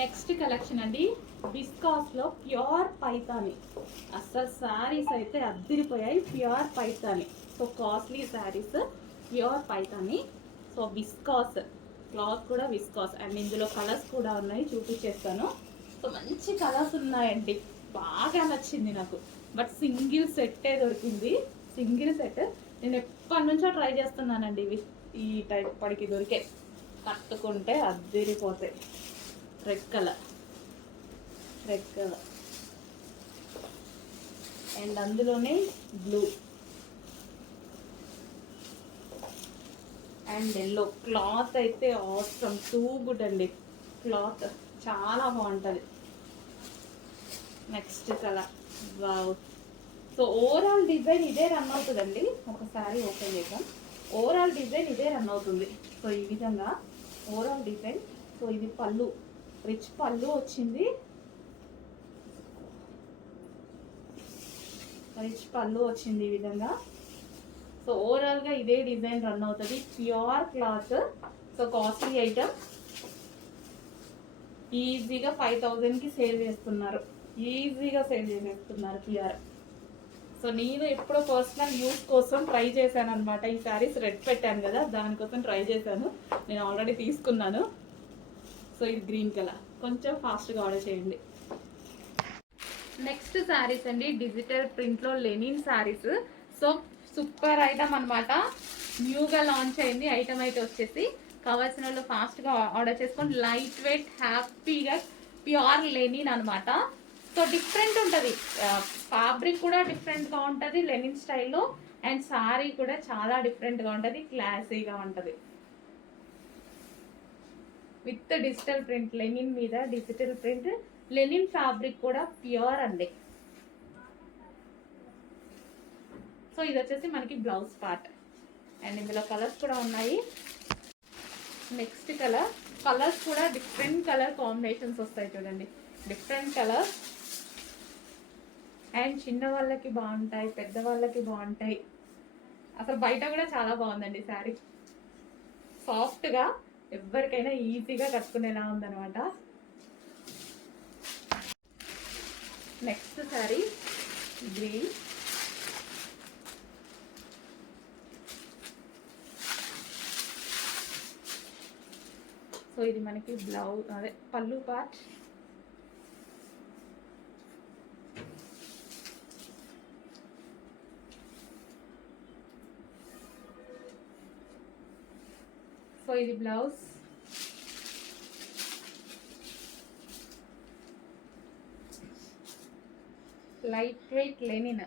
Next collection అండి, విస్కాస్లో pure Paithani. అసలు శారీస్ అయితే అద్దరిపోయాయి. Pure Paithani, so costly saris, pure Paithani. So viscose cloth కూడా విస్కాస్, అండ్ ఇందులో కలర్స్ కూడా ఉన్నాయి, చూపించేస్తాను. సో మంచి కలర్స్ ఉన్నాయండి, బాగా నచ్చింది నాకు. బట్ సింగిల్ సెట్టే దొరికింది. సింగిల్ సెట్ నేను ఎప్పటి నుంచో ట్రై చేస్తున్నానండి. ఇవి ఈ టైప్ పడికి దొరికే, కట్టుకుంటే అద్దరిపోతాయి. రెడ్ కలర్ అండ్ అందులోనే బ్లూ అండ్ ఎల్లో. క్లాత్ అయితే ఆసమ్, టూ గుడ్ అండి. క్లాత్ చాలా బాగుంటుంది. Next colour, wow. So overall design ఇదే రన్ అవుతుందండి. ఒకసారి ఓపెన్ చేద్దాం. ఓవరాల్ డిజైన్ ఇదే రన్ అవుతుంది. సో ఈ విధంగా ఓవరాల్ డిజైన్. సో ఇది పళ్ళు, రిచ్ పళ్ళు వచ్చింది. రిచ్ పళ్ళు వచ్చింది ఈ విధంగా. సో ఓవరాల్గా ఇదే డిజైన్ రన్ అవుతుంది. Pure cloth, so costly item. ఈజీగా 5000కి సేల్ చేస్తున్నారు. ఈజీగా సేల్ చేసేస్తున్నారు ప్యూర్. సో నేను ఎప్పుడో పర్సనల్ యూస్ కోసం ట్రై చేశాను అనమాట. ఈ శారీస్ రెడ్ పెట్టాను కదా, దానికోసం ట్రై చేశాను. నేను ఆల్రెడీ తీసుకున్నాను. సో ఇది గ్రీన్ కలర్, కొంచెం ఫాస్ట్గా ఆర్డర్ చేయండి. నెక్స్ట్ శారీస్ అండి, డిజిటల్ ప్రింట్లో linen saris. So super item అనమాట. న్యూగా లాంచ్ అయింది ఐటమ్ అయితే వచ్చేసి. కావాల్సిన వాళ్ళు ఫాస్ట్గా ఆర్డర్ చేసుకొని, లైట్ వెయిట్, హ్యాపీగా ప్యూర్ లెనిన్ అనమాట. సో డిఫరెంట్ ఉంటుంది, ఫ్యాబ్రిక్ కూడా డిఫరెంట్గా ఉంటుంది లెనిన్ స్టైల్లో, అండ్ శారీ కూడా చాలా డిఫరెంట్గా ఉంటుంది, క్లాసీగా ఉంటుంది. విత్ డిజిటల్ ప్రింట్, లెనిన్ మీద డిజిటల్ ప్రింట్. లెనిన్ ఫ్యాబ్రిక్ కూడా ప్యూర్ అండి. సో ఇది వచ్చేసి మనకి బ్లౌజ్ పార్ట్, అండ్ ఇందులో కలర్స్ కూడా ఉన్నాయి. నెక్స్ట్ కలర్స్ కూడా డిఫరెంట్ కలర్ కాంబినేషన్స్ వస్తాయి చూడండి, డిఫరెంట్ కలర్స్. అండ్ చిన్న వాళ్ళకి బాగుంటాయి, పెద్ద వాళ్ళకి బాగుంటాయి. అసలు బయట కూడా చాలా బాగుందండి శారీ. సాఫ్ట్గా ఎవరికైనా ఈజీగా కట్టుకునేలా ఉందన్నమాట. Next sari green. సో ఇది మనకి బ్లౌజ్, అదే పళ్ళు పార్ట్. సో ఇది blouse. Light weight linen.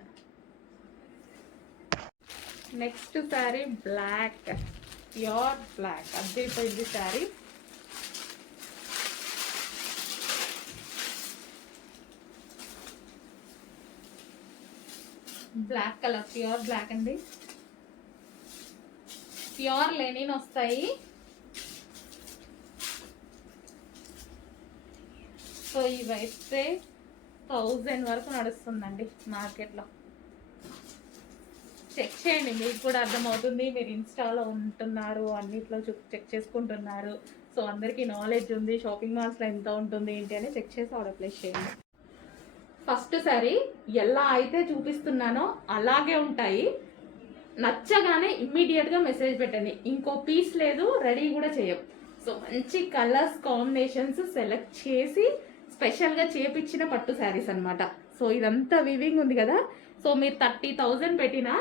Next sari black, pure black, అద్దరిపోయింది sari. Black colour, pure black అండి. ప్యూర్ లెనిన్ వస్తాయి. సో ఇవైతే 1000 వరకు నడుస్తుందండి మార్కెట్లో. చెక్ చేయండి, మీకు కూడా అర్థమవుతుంది. మీరు ఇన్స్టాలో ఉంటున్నారు, అన్నిట్లో చెక్ చేసుకుంటున్నారు. సో అందరికీ నాలెడ్జ్ ఉంది, షాపింగ్ మాల్స్లో ఎంత ఉంటుంది ఏంటి అని చెక్ చేసి ఆర్డర్ ప్లేస్ చేయండి. ఫస్ట్ సారీ ఎలా అయితే చూపిస్తున్నానో అలాగే ఉంటాయి. నచ్చగానే ఇమ్మీడియట్గా మెసేజ్ పెట్టండి. ఇంకో పీస్ లేదు, రెడీ కూడా చేయం. సో మంచి కలర్స్ కాంబినేషన్స్ సెలెక్ట్ చేసి స్పెషల్గా చేపించిన పట్టు శారీస్ అనమాట. సో ఇదంతా వివింగ్ ఉంది కదా, సో మీరు 30,000 పెట్టినా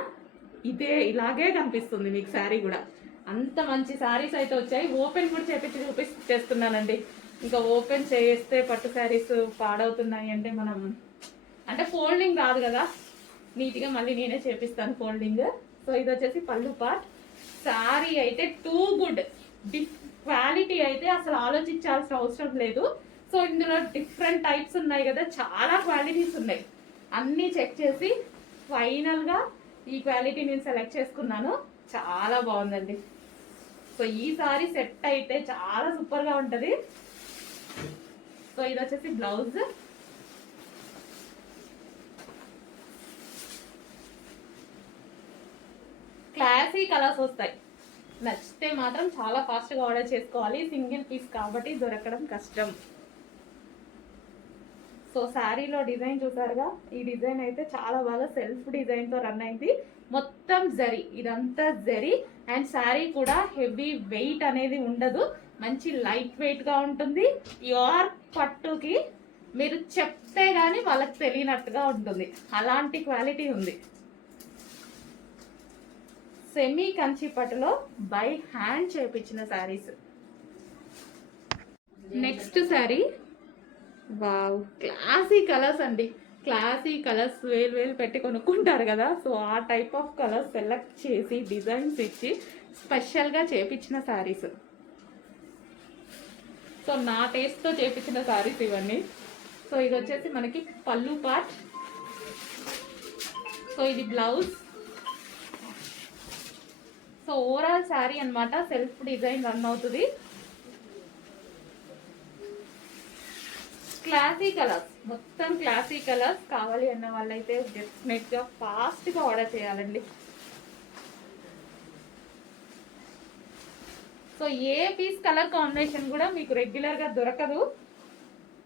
ఇదే ఇలాగే కనిపిస్తుంది మీకు శారీ కూడా. అంత మంచి శారీస్ అయితే వచ్చాయి. ఓపెన్ కూడా చేపించి చూపిస్తున్నానండి. ఇంకా ఓపెన్ చేస్తే పట్టు శారీస్ పాడవుతున్నాయి అంటే మనం, అంటే ఫోల్డింగ్ రాదు కదా, నీట్గా మళ్ళీ నేనే చేపిస్తాను ఫోల్డింగ్. సో ఇది వచ్చేసి పళ్ళు పార్ట్. శారీ అయితే టూ గుడ్, క్వాలిటీ అయితే అసలు ఆలోచించాల్సిన అవసరం లేదు. సో ఇందులో డిఫరెంట్ టైప్స్ ఉన్నాయి కదా, చాలా క్వాలిటీస్ ఉన్నాయి. అన్నీ చెక్ చేసి ఫైనల్గా ఈ క్వాలిటీ నేను సెలెక్ట్ చేసుకున్నాను. చాలా బాగుందండి. సో ఈ సారీ సెట్ అయితే చాలా సూపర్గా ఉంటుంది. సో ఇది వచ్చేసి బ్లౌజ్. క్లాసీ కలర్స్ వస్తాయి. నచ్చితే మాత్రం చాలా ఫాస్ట్గా ఆర్డర్ చేసుకోవాలి. సింగిల్ పీస్ కాబట్టి దొరకడం కష్టం. సో శారీలో డిజైన్ చూసారుగా, ఈ డిజైన్ అయితే చాలా బాగా సెల్ఫ్ డిజైన్తో రన్ అయింది. మొత్తం జరీ, ఇదంతా జరీ. అండ్ శారీ కూడా హెవీ వెయిట్ అనేది ఉండదు, మంచి లైట్ వెయిట్గా ఉంటుంది. ప్యూర్ పట్టుకి మీరు చెప్తే కానీ వాళ్ళకి తెలియనట్టుగా ఉంటుంది, అలాంటి క్వాలిటీ ఉంది. సెమీ కంచి పట్టులో బై హ్యాండ్ చేపించిన saris. Next sari, wow, classy colours అండి. క్లాసీ కలర్స్ వేలు పెట్టి కొనుక్కుంటారు కదా, సో ఆ టైప్ ఆఫ్ కలర్స్ సెలెక్ట్ చేసి డిజైన్స్ ఇచ్చి స్పెషల్గా చేపించిన శారీస్. సో నా టేస్ట్తో చేపించిన శారీస్ ఇవన్నీ. సో ఇది వచ్చేసి మనకి పళ్ళు పార్ట్. సో ఇది బ్లౌజ్. సో ఓవరాల్ శారీ అన్నమాట, సెల్ఫ్ డిజైన్ రన్ అవుతుంది. క్లాసీ కలర్స్, మొత్తం క్లాసీ కలర్స్. కావాలి అన్న వాళ్ళైతే డెఫినెట్గా ఫాస్ట్గా ఆర్డర్ చేయాలండి. So a piece colour combination కూడా మీకు రెగ్యులర్గా దొరకదు,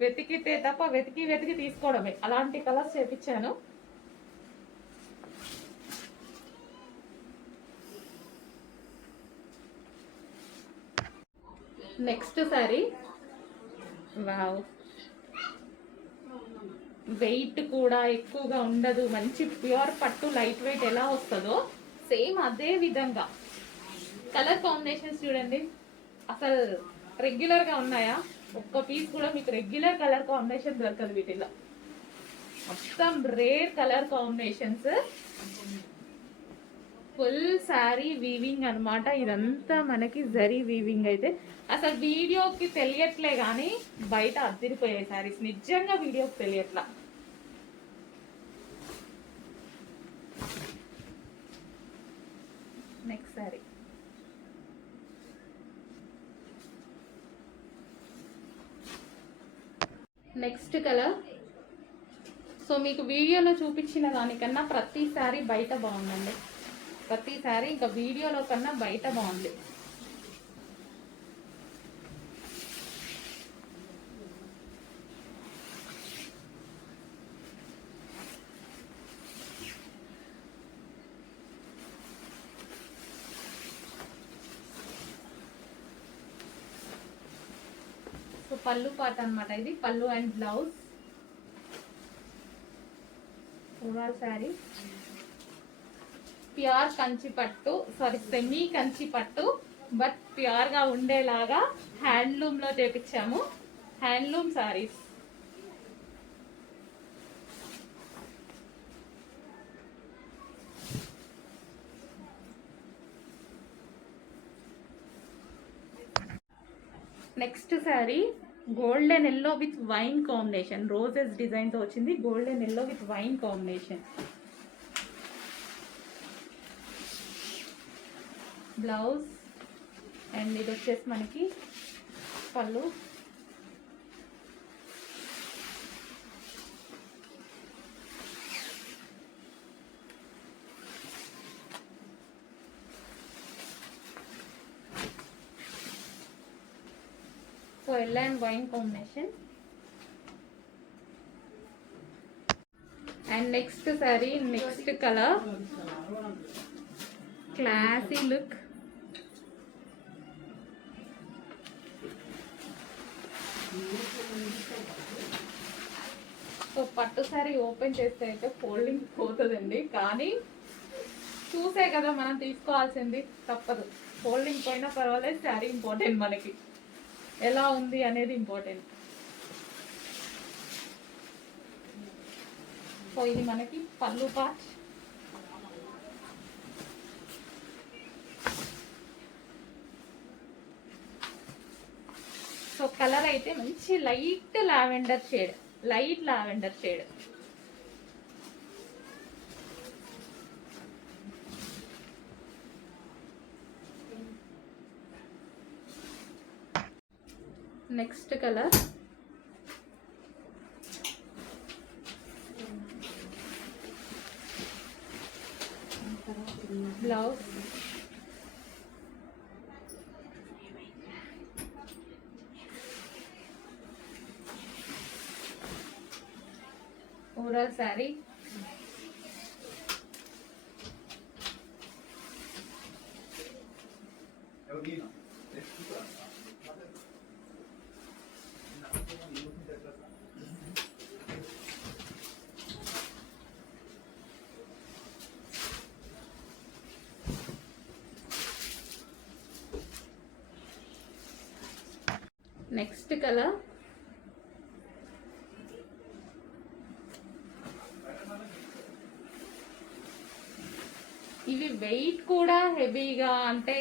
వెతికితే తప్ప వెతికి తీసుకోవడమే. అలాంటి కలర్స్ చేపించాను. నెక్స్ట్ శారీ, వావ్, వెయిట్ కూడా ఎక్కువగా ఉండదు, మంచి ప్యూర్ పట్టు లైట్ వెయిట్ ఎలా వస్తుందో సేమ్ అదే విధంగా. కలర్ కాంబినేషన్స్ చూడండి, అసలు రెగ్యులర్గా ఉన్నాయా? ఒక్క పీస్ కూడా మీకు రెగ్యులర్ కలర్ కాంబినేషన్ దొరకదు వీటిలో. మొత్తం rare colour combinations. Full sari weaving అనమాట. ఇదంతా మనకి జరీ వీవింగ్. అయితే అసలు వీడియోకి తెలియట్లే కానీ బయట అద్దరిపోయాయి శారీస్, నిజంగా వీడియోకి తెలియట్లా. Next sari, next colour. So మీకు వీడియోలో చూపించిన దానికన్నా ప్రతి శారీ బయట బాగుందండి, ప్రతి శారీ ఇంకా వీడియోలో కన్నా బయట బాగుంది. సో పళ్ళు పాట అనమాట ఇది, పళ్ళు and blouse. Overall sari pure Kanchi పట్టు, సారీ సెమీ కంచి పట్టు, బట్ ప్యూర్గా ఉండేలాగా హ్యాండ్లూమ్లో చేపించాము. Handloom saris. Next sari, golden yellow with wine combination, roses డిజైన్తో వచ్చింది. Golden yellow with wine combination. Blouse and ఇది వచ్చేసి మనకి పళ్ళు. So yellow and wine combination. And next sari, next colour, classy look. So పట్టు శారీ ఓపెన్ చేస్తే అయితే ఫోల్డింగ్ పోతుందండి, కానీ చూసే కదా మనం తీసుకోవాల్సింది, తప్పదు. ఫోల్డింగ్ పోయినా పర్వాలేదు, శారీ ఇంపార్టెంట్ మనకి, ఎలా ఉంది అనేది ఇంపార్టెంట్. సో ఇది మనకి పళ్ళు పార్ట్. సో కలర్ అయితే మంచి light lavender shade, light lavender shade. Next colour, blouse. Rural sari. Next colour ఇవి వెయిట్ కూడా హెవీగా, అంటే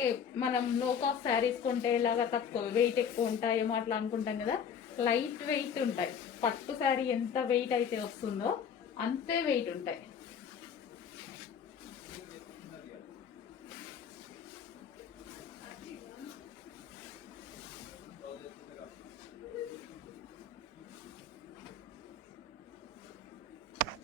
మనం లో కాస్ట్ శారీస్ కొంటే ఇలాగా తక్కువ వెయిట్ ఎక్కువ ఉంటాయేమో అట్లా అనుకుంటాం కదా, లైట్ వెయిట్ ఉంటాయి. పట్టు శారీ ఎంత వెయిట్ అయితే వస్తుందో అంతే వెయిట్ ఉంటాయి.